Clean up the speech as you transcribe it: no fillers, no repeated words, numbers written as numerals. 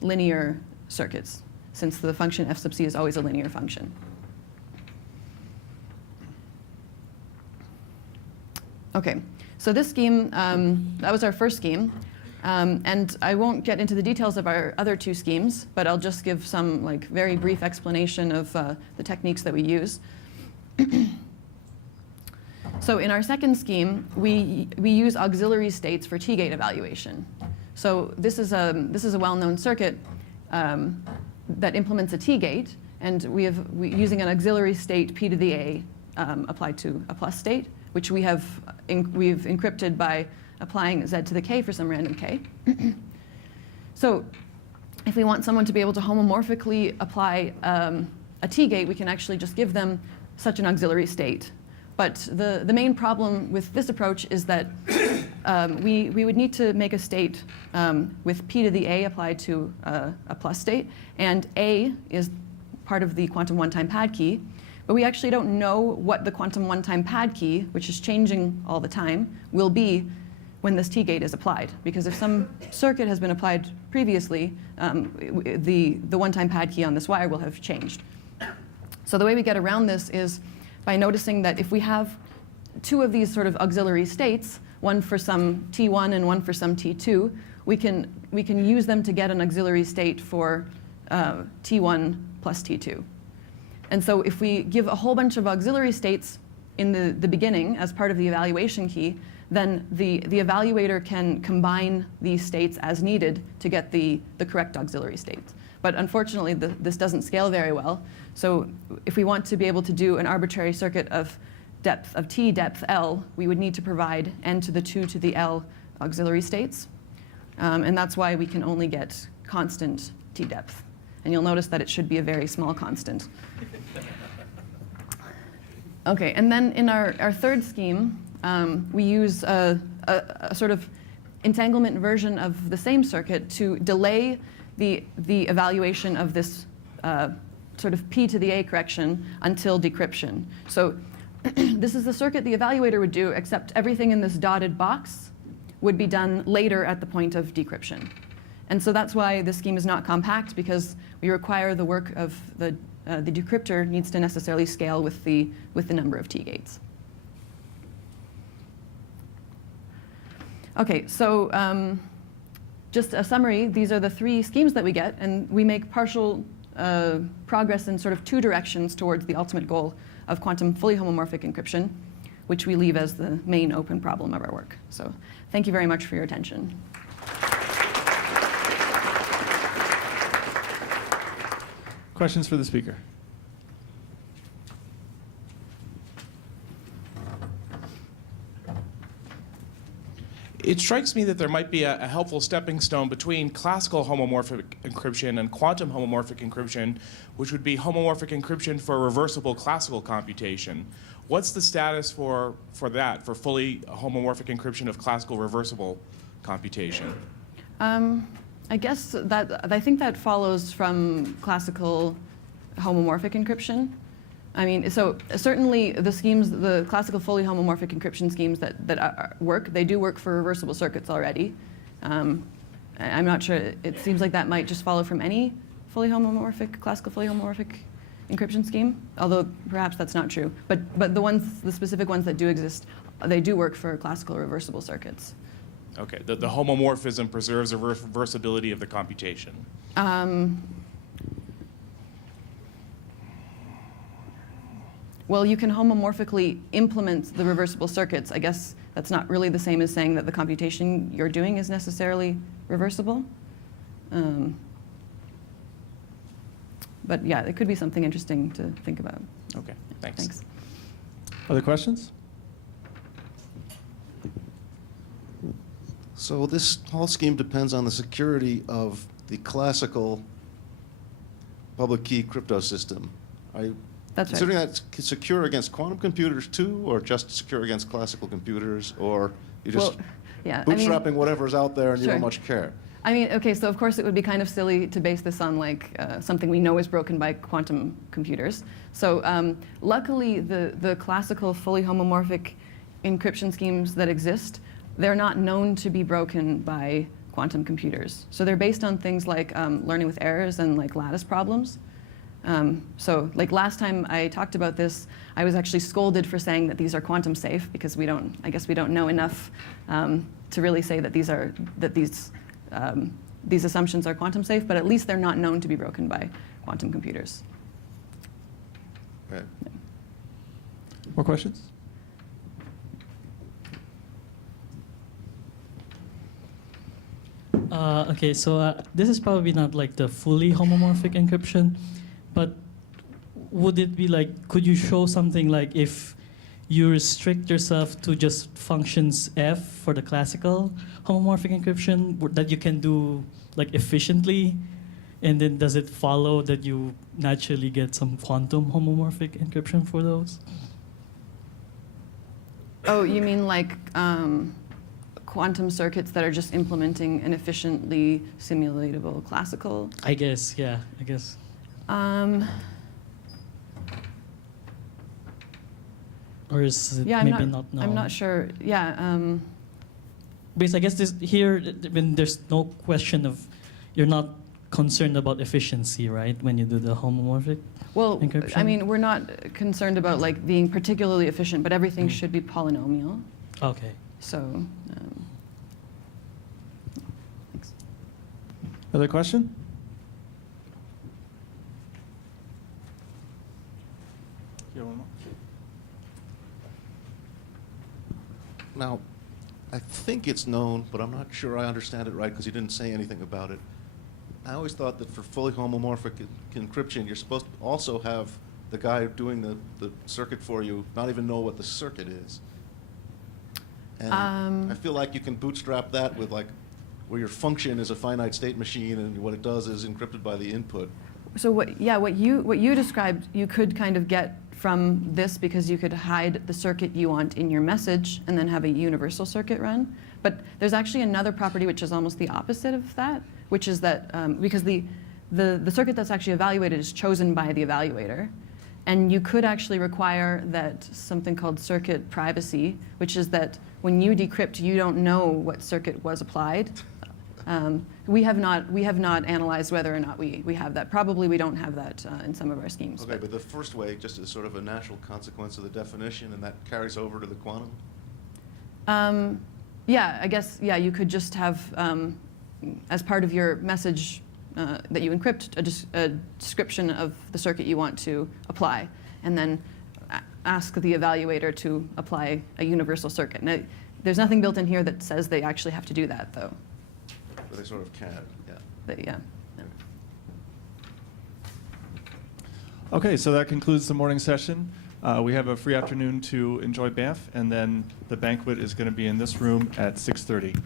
linear circuits, since the function f sub c is always a linear function. Okay, so this scheme, that was our first scheme. And I won't get into the details of our other two schemes, but I'll just give some very brief explanation of the techniques that we use. So in our second scheme, we use auxiliary states for T-gate evaluation. So this is a well-known circuit that implements a T-gate, and using an auxiliary state p to the a applied to a plus state, which we've encrypted by applying z to the k for some random k. So if we want someone to be able to homomorphically apply a T-gate, we can actually just give them such an auxiliary state. But the main problem with this approach is that we would need to make a state with p to the a applied to a plus state, and a is part of the quantum one-time pad key. But we actually don't know what the quantum one-time pad key, which is changing all the time, will be when this T-gate is applied. Because if some circuit has been applied previously, the one-time pad key on this wire will have changed. So the way we get around this is by noticing that if we have two of these sort of auxiliary states, one for some T1 and one for some T2, we can use them to get an auxiliary state for T1 plus T2. And so if we give a whole bunch of auxiliary states in the beginning as part of the evaluation key, then the evaluator can combine these states as needed to get the correct auxiliary states. But unfortunately, this doesn't scale very well. So if we want to be able to do an arbitrary circuit of T depth L, we would need to provide n to the 2 to the L auxiliary states. And that's why we can only get constant T depth. And you'll notice that it should be a very small constant. Okay, and then in our third scheme, we use a sort of entanglement version of the same circuit to delay the evaluation of this sort of p to the a correction until decryption. So this is the circuit the evaluator would do, except everything in this dotted box would be done later at the point of decryption. And so that's why this scheme is not compact, because we require the work of the decryptor needs to necessarily scale with the number of T-gates. Okay, so just a summary, these are the three schemes that we get, and we make partial progress in sort of two directions towards the ultimate goal of quantum fully homomorphic encryption, which we leave as the main open problem of our work. So thank you very much for your attention. Questions for the speaker? It strikes me that there might be a helpful stepping stone between classical homomorphic encryption and quantum homomorphic encryption, which would be homomorphic encryption for reversible classical computation. What's the status for that, for fully homomorphic encryption of classical reversible computation? I guess I think that follows from classical homomorphic encryption. I mean, so certainly the schemes, the classical fully homomorphic encryption schemes that work, they do work for reversible circuits already. I'm not sure, it seems like that might just follow from any fully homomorphic, classical fully homomorphic encryption scheme, although perhaps that's not true. But the specific ones that do exist, they do work for classical reversible circuits. Okay, the homomorphism preserves the reversibility of the computation. Well, you can homomorphically implement the reversible circuits. I guess that's not really the same as saying that the computation you're doing is necessarily reversible. But yeah, it could be something interesting to think about. Okay, thanks. Thanks. Other questions? So this whole scheme depends on the security of the classical public key crypto system. Are you That's considering right. that secure against quantum computers too, or just secure against classical computers, or you just bootstrapping whatever's out there and you don't much care? I mean, okay, so of course it would be kind of silly to base this on something we know is broken by quantum computers. So luckily, the classical fully homomorphic encryption schemes that exist, they're not known to be broken by quantum computers. So they're based on things like learning with errors and like lattice problems. So like last time I talked about this, I was actually scolded for saying that these are quantum safe because I guess we don't know enough to really say that these assumptions are quantum safe, but at least they're not known to be broken by quantum computers. Right. Yeah. More questions? Okay, so this is probably not like the fully homomorphic encryption, but would it be like, could you show something like if you restrict yourself to just functions f for the classical homomorphic encryption that you can do like efficiently, and then does it follow that you naturally get some quantum homomorphic encryption for those? Oh, you mean like quantum circuits that are just implementing an efficiently simulatable classical? I guess, yeah, I guess. Or is it Yeah, maybe not known? I'm not sure. Yeah. Because I guess when there's no question of, you're not concerned about efficiency, right? When you do the homomorphic Well, encryption? I mean, we're not concerned about like being particularly efficient, but everything should be polynomial. Okay. So, thanks. Other question? You have one more? Now, I think it's known, but I'm not sure I understand it right because he didn't say anything about it. I always thought that for fully homomorphic encryption, you're supposed to also have the guy doing the circuit for you not even know what the circuit is. And I feel like you can bootstrap that with like where your function is a finite state machine and what it does is encrypted by the input. So what you described, you could kind of get from this because you could hide the circuit you want in your message and then have a universal circuit run. But there's actually another property which is almost the opposite of that, which is that because the circuit that's actually evaluated is chosen by the evaluator. And you could actually require that something called circuit privacy, which is that when you decrypt, you don't know what circuit was applied. We have not analyzed whether or not we have that. Probably we don't have that in some of our schemes. Okay, but the first way just is sort of a natural consequence of the definition, and that carries over to the quantum? Yeah, I guess, yeah, you could just have, as part of your message that you encrypt, a description of the circuit you want to apply, and then ask the evaluator to apply a universal circuit. Now, there's nothing built in here that says they actually have to do that, though. But they sort of can, yeah. But yeah. Okay, so that concludes the morning session. We have a free afternoon to enjoy Banff, and then the banquet is going to be in this room at 6:30.